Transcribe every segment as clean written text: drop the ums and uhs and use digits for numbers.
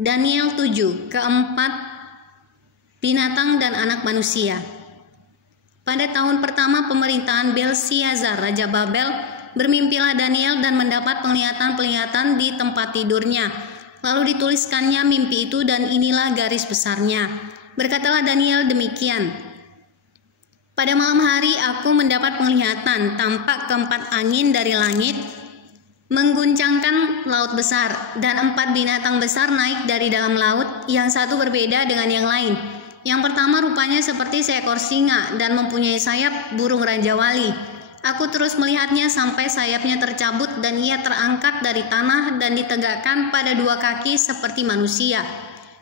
Daniel 7, keempat binatang dan anak manusia. Pada tahun pertama pemerintahan Belsyazar, Raja Babel, bermimpilah Daniel dan mendapat penglihatan-penglihatan di tempat tidurnya. Lalu dituliskannya mimpi itu dan inilah garis besarnya. Berkatalah Daniel demikian, pada malam hari aku mendapat penglihatan, tampak keempat angin dari langit, mengguncangkan laut besar, dan 4 binatang besar naik dari dalam laut, yang satu berbeda dengan yang lain. Yang pertama rupanya seperti seekor singa dan mempunyai sayap burung Raja Wali. Aku terus melihatnya sampai sayapnya tercabut dan ia terangkat dari tanah dan ditegakkan pada 2 kaki seperti manusia.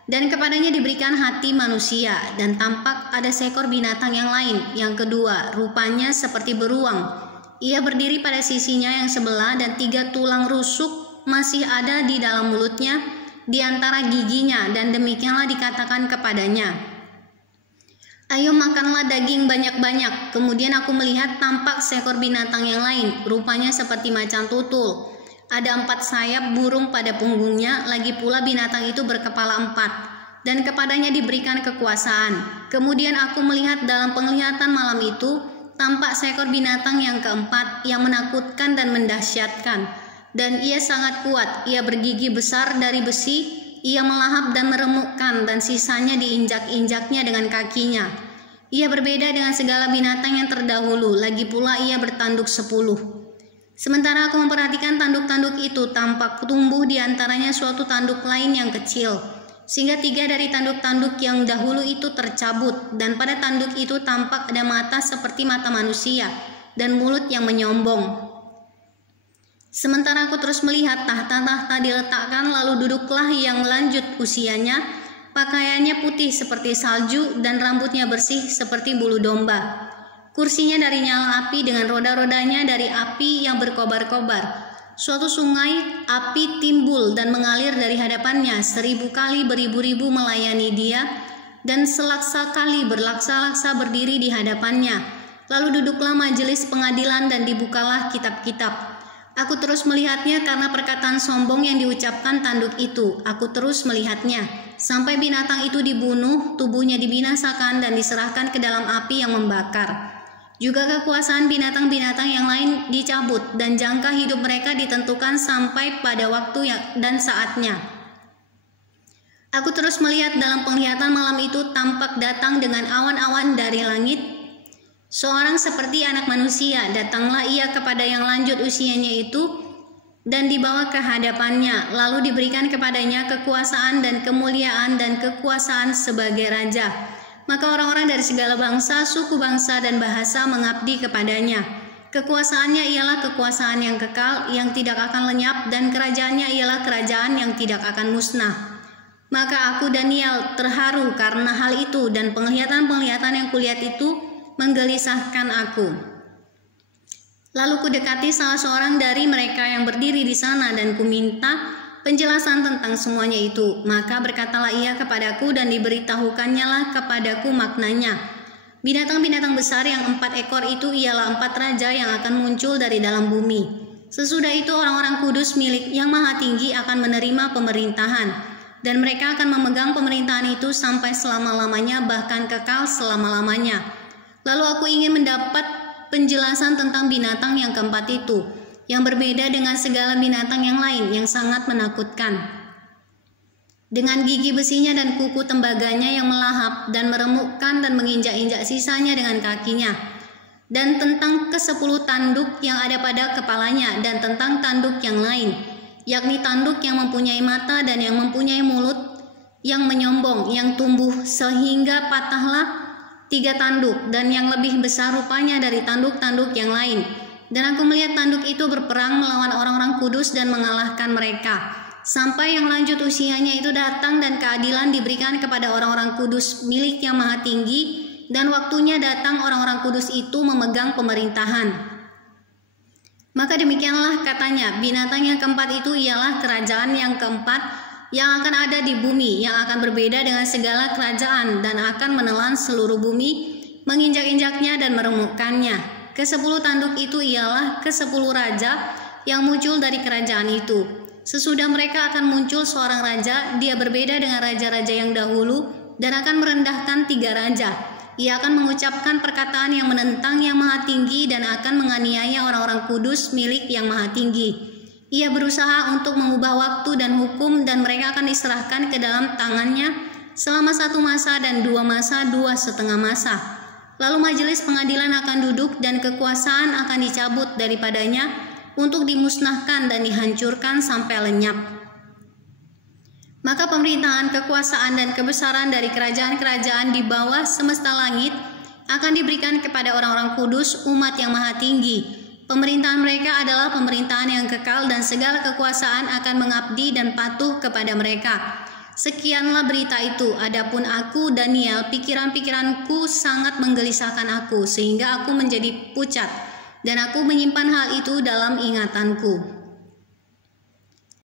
Dan kepadanya diberikan hati manusia, dan tampak ada seekor binatang yang lain, yang kedua rupanya seperti beruang. Ia berdiri pada sisinya yang sebelah dan 3 tulang rusuk masih ada di dalam mulutnya di antara giginya, dan demikianlah dikatakan kepadanya, ayo makanlah daging banyak-banyak. Kemudian aku melihat tampak seekor binatang yang lain, rupanya seperti macan tutul. Ada 4 sayap burung pada punggungnya, lagi pula binatang itu berkepala 4, dan kepadanya diberikan kekuasaan. Kemudian aku melihat dalam penglihatan malam itu, tampak seekor binatang yang keempat yang menakutkan dan mendahsyatkan. Dan ia sangat kuat, ia bergigi besar dari besi, ia melahap dan meremukkan, dan sisanya diinjak-injaknya dengan kakinya. Ia berbeda dengan segala binatang yang terdahulu, lagi pula ia bertanduk 10. Sementara aku memperhatikan tanduk-tanduk itu, tampak tumbuh di antaranya suatu tanduk lain yang kecil, sehingga 3 dari tanduk-tanduk yang dahulu itu tercabut, dan pada tanduk itu tampak ada mata seperti mata manusia, dan mulut yang menyombong. Sementara aku terus melihat tahta-tahta diletakkan, lalu duduklah yang lanjut usianya, pakaiannya putih seperti salju, dan rambutnya bersih seperti bulu domba. Kursinya dari nyala api dengan roda-rodanya dari api yang berkobar-kobar. Suatu sungai api timbul dan mengalir dari hadapannya, 1000 kali beribu-ribu melayani dia, dan selaksa kali berlaksa-laksa berdiri di hadapannya. Lalu duduklah majelis pengadilan dan dibukalah kitab-kitab. Aku terus melihatnya karena perkataan sombong yang diucapkan tanduk itu. Aku terus melihatnya sampai binatang itu dibunuh, tubuhnya dibinasakan dan diserahkan ke dalam api yang membakar. Juga kekuasaan binatang-binatang yang lain dicabut, dan jangka hidup mereka ditentukan sampai pada waktu dan saatnya. Aku terus melihat dalam penglihatan malam itu tampak datang dengan awan-awan dari langit seorang seperti anak manusia. Datanglah ia kepada yang lanjut usianya itu dan dibawa ke hadapannya, lalu diberikan kepadanya kekuasaan dan kemuliaan dan kekuasaan sebagai raja. Maka orang-orang dari segala bangsa, suku bangsa, dan bahasa mengabdi kepadanya. Kekuasaannya ialah kekuasaan yang kekal, yang tidak akan lenyap, dan kerajaannya ialah kerajaan yang tidak akan musnah. Maka aku Daniel terharu karena hal itu, dan penglihatan-penglihatan yang kulihat itu menggelisahkan aku. Lalu kudekati salah seorang dari mereka yang berdiri di sana dan kuminta penjelasan tentang semuanya itu. Maka berkatalah ia kepadaku dan diberitahukannya lah kepadaku maknanya. Binatang-binatang besar yang 4 ekor itu ialah 4 raja yang akan muncul dari dalam bumi. Sesudah itu orang-orang kudus milik yang maha tinggi akan menerima pemerintahan, dan mereka akan memegang pemerintahan itu sampai selama-lamanya, bahkan kekal selama-lamanya. Lalu aku ingin mendapat penjelasan tentang binatang yang keempat itu, yang berbeda dengan segala binatang yang lain, yang sangat menakutkan. Dengan gigi besinya dan kuku tembaganya yang melahap dan meremukkan dan menginjak-injak sisanya dengan kakinya. Dan tentang ke-10 tanduk yang ada pada kepalanya, dan tentang tanduk yang lain, yakni tanduk yang mempunyai mata dan yang mempunyai mulut yang menyombong, yang tumbuh sehingga patahlah 3 tanduk, dan yang lebih besar rupanya dari tanduk-tanduk yang lain. Dan aku melihat tanduk itu berperang melawan orang-orang kudus dan mengalahkan mereka, sampai yang lanjut usianya itu datang, dan keadilan diberikan kepada orang-orang kudus milik yang maha tinggi, dan waktunya datang orang-orang kudus itu memegang pemerintahan. Maka demikianlah katanya, binatang yang keempat itu ialah kerajaan yang keempat yang akan ada di bumi, yang akan berbeda dengan segala kerajaan dan akan menelan seluruh bumi, menginjak-injaknya dan meremukkannya. Ke-10 tanduk itu ialah ke-10 raja yang muncul dari kerajaan itu. Sesudah mereka akan muncul seorang raja, dia berbeda dengan raja-raja yang dahulu dan akan merendahkan 3 raja. Ia akan mengucapkan perkataan yang menentang Yang Maha Tinggi dan akan menganiaya orang-orang kudus milik Yang Maha Tinggi. Ia berusaha untuk mengubah waktu dan hukum dan mereka akan diserahkan ke dalam tangannya selama 1 masa dan 2 masa, 2,5 masa. Lalu majelis pengadilan akan duduk dan kekuasaan akan dicabut daripadanya untuk dimusnahkan dan dihancurkan sampai lenyap. Maka pemerintahan, kekuasaan, dan kebesaran dari kerajaan-kerajaan di bawah semesta langit akan diberikan kepada orang-orang kudus umat Yang Maha Tinggi. Pemerintahan mereka adalah pemerintahan yang kekal dan segala kekuasaan akan mengabdi dan patuh kepada mereka. Sekianlah berita itu. Adapun aku, Daniel, pikiran-pikiranku sangat menggelisahkan aku sehingga aku menjadi pucat dan aku menyimpan hal itu dalam ingatanku.